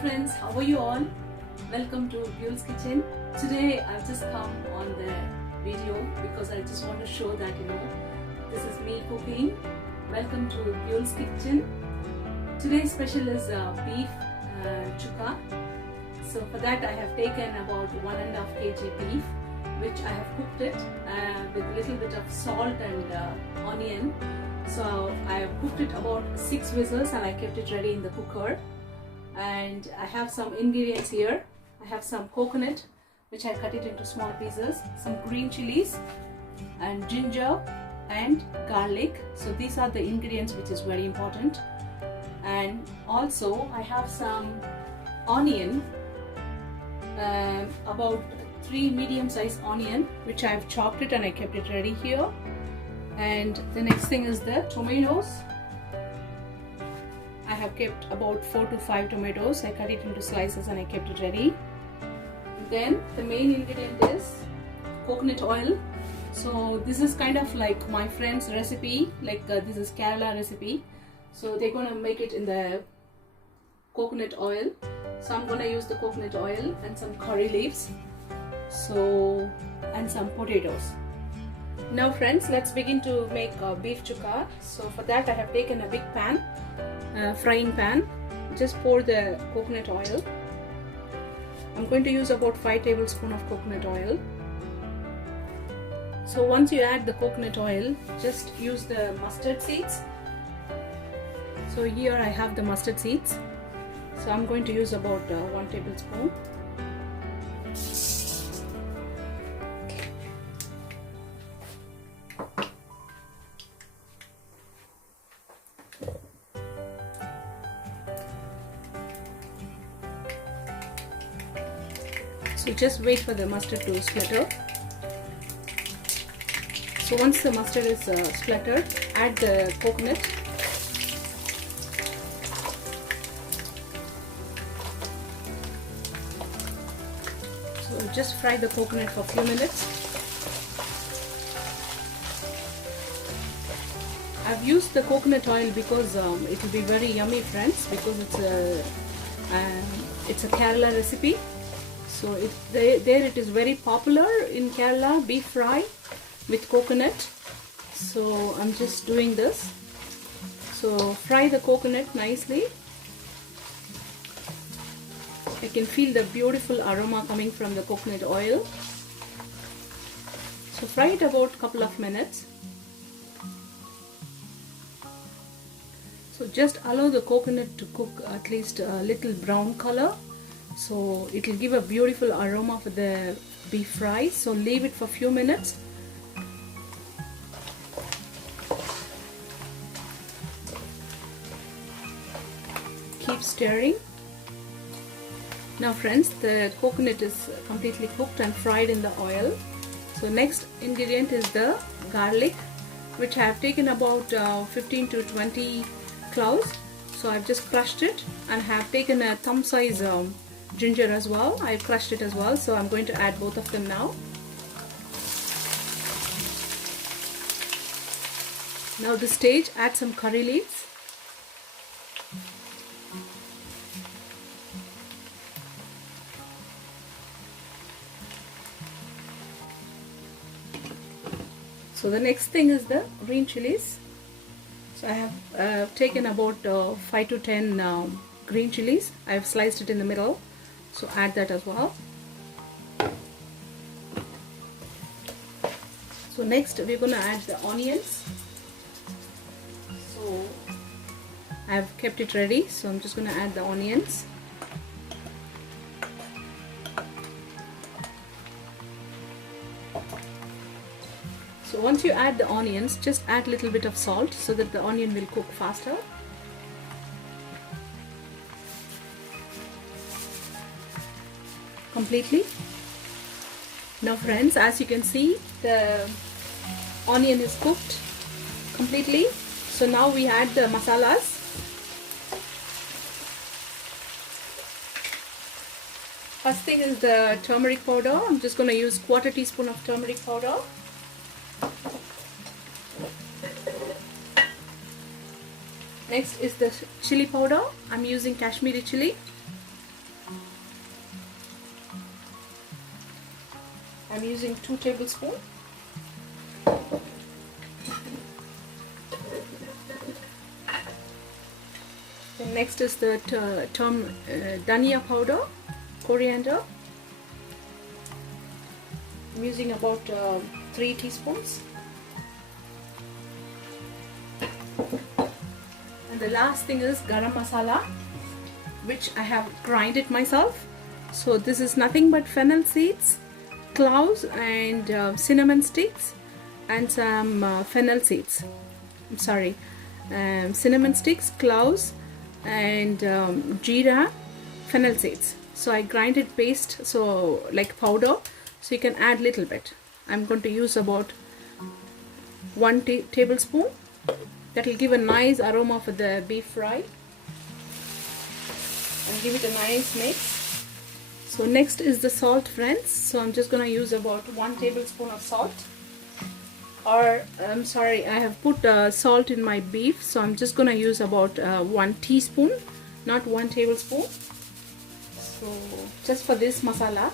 friends, how are you all? Welcome to Buell's Kitchen. Today I've just come on the video because I just want to show that this is me cooking. Welcome to Buell's Kitchen. Today's special is beef chukka. So for that I have taken about 1.5 kg beef, which I have cooked it with a little bit of salt and onion. So I have cooked it about 6 whistles and I kept it ready in the cooker. And I have some ingredients here. I have some coconut, which I cut it into small pieces, some green chilies and ginger and garlic. So these are the ingredients which is very important. And also I have some onion, about 3 medium-sized onion, which I've chopped it and I kept it ready here. And the next thing is the tomatoes. I have kept about 4 to 5 tomatoes. I cut it into slices and I kept it ready. Then the main ingredient is coconut oil. So this is kind of like my friend's recipe, like this is Kerala recipe. So they're gonna make it in the coconut oil. So I'm gonna use the coconut oil and some curry leaves. So and some potatoes. Now friends, let's begin to make beef chukka. So for that I have taken a big pan, frying pan. Just pour the coconut oil. I'm going to use about 5 tablespoons of coconut oil. So once you add the coconut oil, just use the mustard seeds. So here I have the mustard seeds. So I'm going to use about 1 tablespoon. So just wait for the mustard to splatter. So once the mustard is splattered, add the coconut. So just fry the coconut for a few minutes. I've used the coconut oil because it will be very yummy, friends, because it's a Kerala recipe. So there it is very popular in Kerala, beef fry with coconut. So I'm just doing this. So fry the coconut nicely. I can feel the beautiful aroma coming from the coconut oil. So fry it about a couple of minutes. So just allow the coconut to cook at least a little brown color. So it will give a beautiful aroma for the beef fry. So leave it for a few minutes. Keep stirring. Now friends, the coconut is completely cooked and fried in the oil. So next ingredient is the garlic, which I have taken about 15 to 20 cloves. So I've just crushed it and have taken a thumb size ginger as well. I crushed it as well, so I'm going to add both of them now. Now this stage, add some curry leaves. So the next thing is the green chilies. So I have taken about 5 to 10 green chilies. I have sliced it in the middle. So add that as well. So next we're going to add the onions. So I have kept it ready. So I'm just going to add the onions. So once you add the onions, just add a little bit of salt so that the onion will cook faster. Completely. Now friends, as you can see, the onion is cooked completely. So now we add the masalas. First thing is the turmeric powder. I'm just going to use 1/4 teaspoon of turmeric powder. Next is the chili powder. I'm using Kashmiri chili. I'm using 2 tablespoons. Then next is the dhania powder, coriander. I'm using about 3 teaspoons. And the last thing is garam masala, which I have grinded myself. So this is nothing but fennel seeds, cloves and cinnamon sticks, and some fennel seeds. I'm sorry, cinnamon sticks, cloves, and jeera, fennel seeds. So I grinded paste, so like powder. So you can add little bit. I'm going to use about 1 tablespoon. That will give a nice aroma for the beef fry and give it a nice mix. So next is the salt, friends. So I'm just going to use about 1 tablespoon of salt. Or I'm sorry, I have put salt in my beef, so I'm just going to use about 1 teaspoon, not 1 tablespoon. So just for this masala.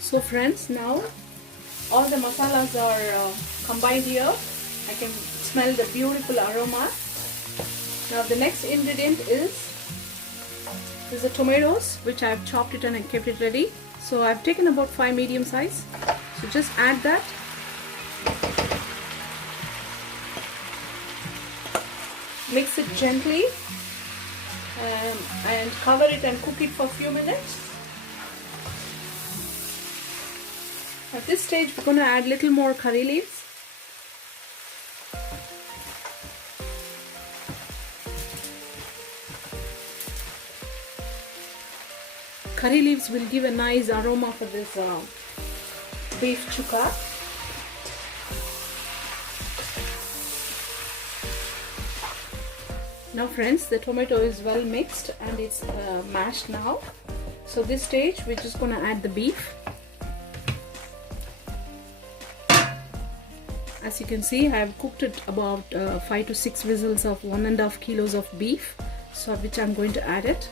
So friends, now all the masalas are combined here. I can smell the beautiful aroma. Now the next ingredient is the tomatoes, which I have chopped it and I kept it ready. So I've taken about 5 medium size. So just add that. Mix it gently and cover it and cook it for a few minutes. At this stage, we're going to add little more curry leaves. Curry leaves will give a nice aroma for this beef chuka. Now friends, the tomato is well mixed and it's mashed now. So this stage, we're just going to add the beef. As you can see, I have cooked it about 5 to 6 whistles of 1.5 kilos of beef, so which I'm going to add it.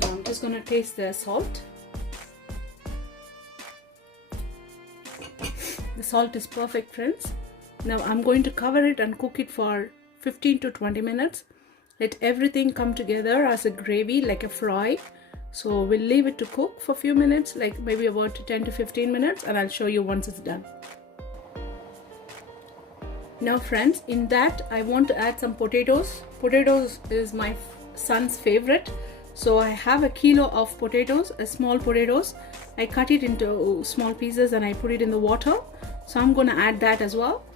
Now I'm just going to taste the salt. The salt is perfect, friends. Now I'm going to cover it and cook it for 15 to 20 minutes. Let everything come together as a gravy, like a fry. So we'll leave it to cook for a few minutes, like maybe about 10 to 15 minutes, and I'll show you once it's done. Now friends, in that I want to add some potatoes. Potatoes is my son's favorite. So I have 1 kilo of potatoes, small potatoes. I cut it into small pieces and I put it in the water. So I'm going to add that as well.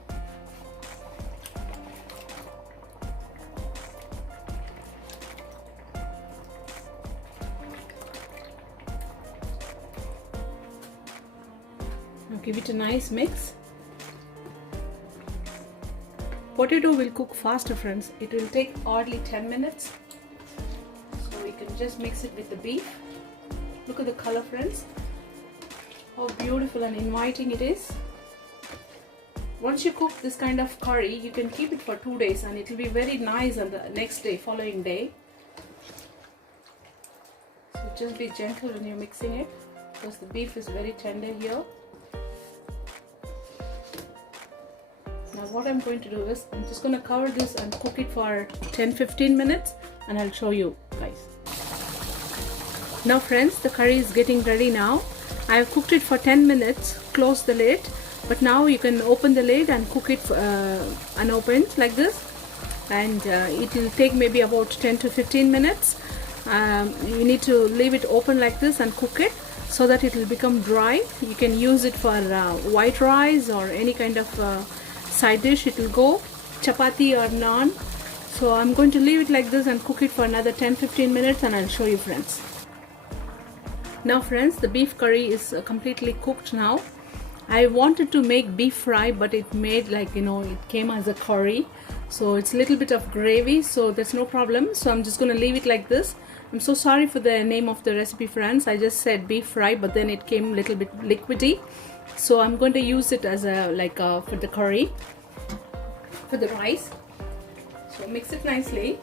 Give it a nice mix. Potato will cook faster, friends. It will take hardly 10 minutes. So we can just mix it with the beef. Look at the color, friends. How beautiful and inviting it is. Once you cook this kind of curry, you can keep it for 2 days and it will be very nice on the next day, following day. So just be gentle when you're mixing it, because the beef is very tender here. Now what I'm going to do is, I'm just going to cover this and cook it for 10-15 minutes and I'll show you guys. Now friends, the curry is getting ready now. I have cooked it for 10 minutes, close the lid, but now you can open the lid and cook it unopened like this, and it will take maybe about 10 to 15 minutes. You need to leave it open like this and cook it so that it will become dry. You can use it for white rice or any kind of side dish. It will go chapati or naan. So I'm going to leave it like this and cook it for another 10-15 minutes and I'll show you, friends. Now friends, the beef curry is completely cooked now. I wanted to make beef fry, but it made like, it came as a curry. So it's a little bit of gravy, so there's no problem. So I'm just going to leave it like this. I'm so sorry for the name of the recipe, friends. I just said beef fry, but then it came a little bit liquidy. So I'm going to use it as for the curry, for the rice. So mix it nicely.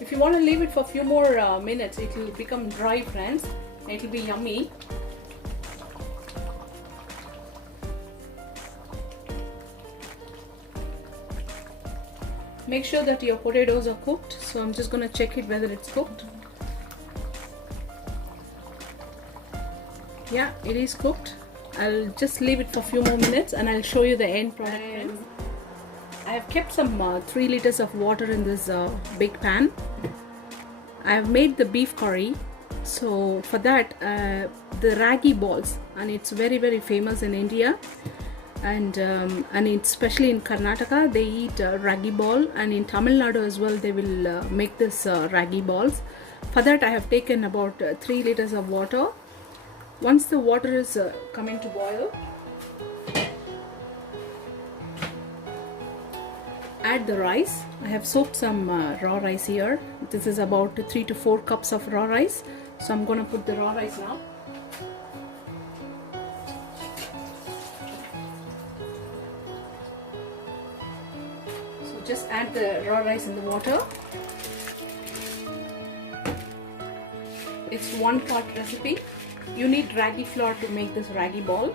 If you want to leave it for a few more minutes, it will become dry, friends. And it will be yummy. Make sure that your potatoes are cooked. So I'm just going to check it whether it's cooked. Yeah, it is cooked. I'll just leave it for a few more minutes and I'll show you the end product. I have kept some 3 liters of water in this big pan. I have made the beef curry. So for that, the ragi balls, and it's very, very famous in India. And it's especially in Karnataka, they eat ragi ball, and in Tamil Nadu as well, they will make this ragi balls. For that, I have taken about 3 liters of water. Once the water is coming to boil, add the rice. I have soaked some raw rice here. This is about 3 to 4 cups of raw rice. So I'm going to put the raw rice now. So just add the raw rice in the water. It's 1 pot recipe. You need ragi flour to make this ragi ball.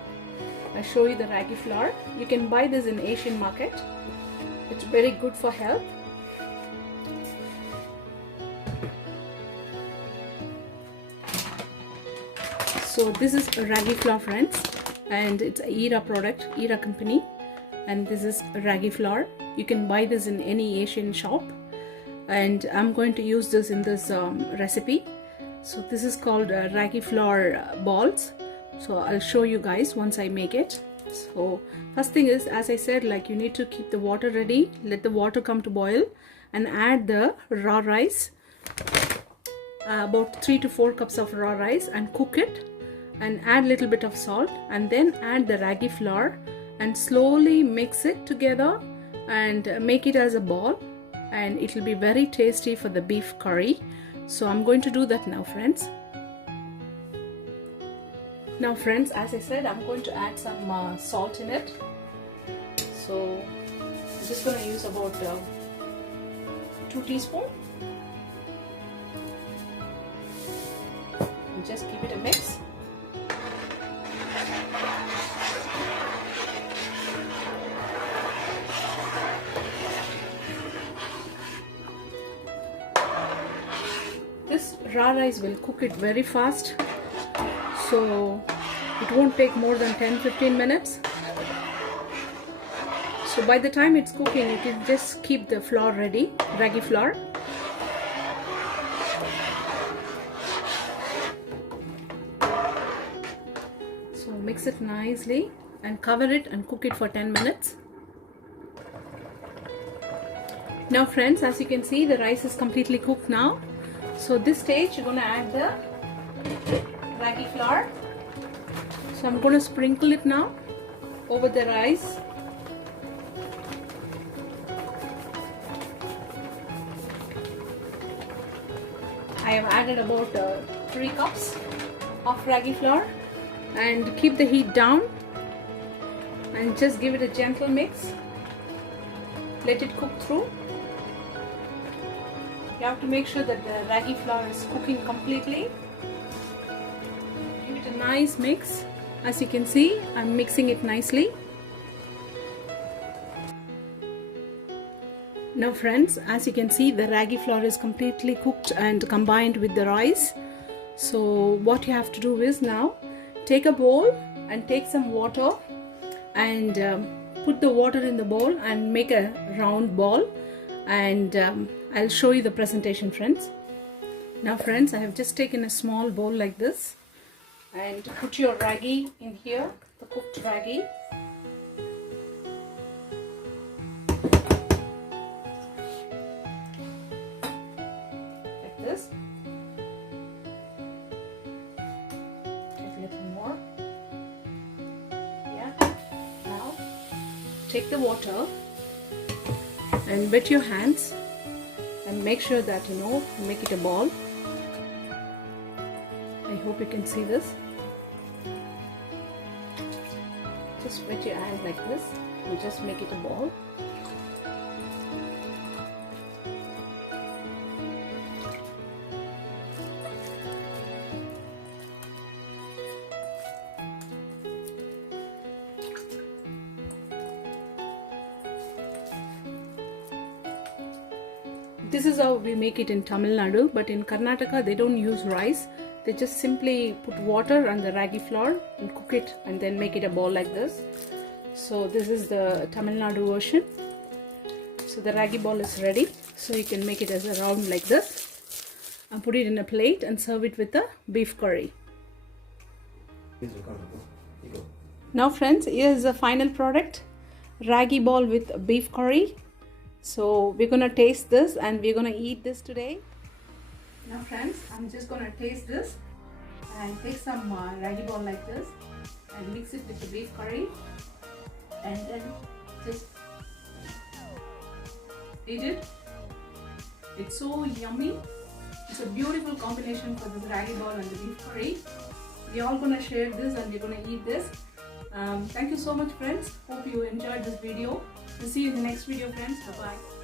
I'll show you the ragi flour. You can buy this in Asian market. It's very good for health. So this is a ragi flour, friends, and it's a Era product, Era company, and this is ragi flour. You can buy this in any Asian shop, and I'm going to use this in this recipe. So this is called ragi flour balls. So I'll show you guys once I make it. So first thing is, as I said, like, you need to keep the water ready, let the water come to boil, and add the raw rice, about 3 to 4 cups of raw rice, and cook it, and add little bit of salt, and then add the ragi flour and slowly mix it together and make it as a ball, and it will be very tasty for the beef curry. So I'm going to do that now, friends. Now, friends, as I said, I'm going to add some salt in it. So I'm just going to use about 2 teaspoons. And just give it a mix. This raw rice will cook it very fast, so it won't take more than 10-15 minutes. So by the time it's cooking, you can just keep the flour ready, ragi flour. So mix it nicely and cover it and cook it for 10 minutes. Now, friends, as you can see, the rice is completely cooked now. So this stage, you're going to add the ragi flour. So I'm going to sprinkle it now over the rice. I have added about 3 cups of ragi flour, and keep the heat down and just give it a gentle mix. Let it cook through. You have to make sure that the ragi flour is cooking completely. Give it a nice mix. As you can see, I'm mixing it nicely. Now, friends, as you can see, the ragi flour is completely cooked and combined with the rice. So what you have to do is, now take a bowl and take some water and put the water in the bowl and make a round ball, and I'll show you the presentation, friends. Now, friends, I have just taken a small bowl like this, and put your ragi in here, the cooked ragi. Like this. Take a little more. Yeah. Now, take the water and wet your hands and make sure that make it a ball. I hope you can see this. Just wet your hand like this and just make it a ball. This is how we make it in Tamil Nadu, but in Karnataka they don't use rice. They just simply put water on the ragi flour and cook it and then make it a ball like this. So this is the Tamil Nadu version. So the ragi ball is ready. So you can make it as a round like this and put it in a plate and serve it with a beef curry. Now friends, here is the final product. Ragi ball with beef curry. So we're gonna taste this and we're gonna eat this today. Now friends, I'm just gonna taste this and take some ragi ball like this and mix it with the beef curry and then just eat it. It's so yummy. It's a beautiful combination for this ragi ball and the beef curry. We're all gonna share this and we're gonna eat this. Thank you so much friends. Hope you enjoyed this video. We'll see you in the next video friends. Bye bye.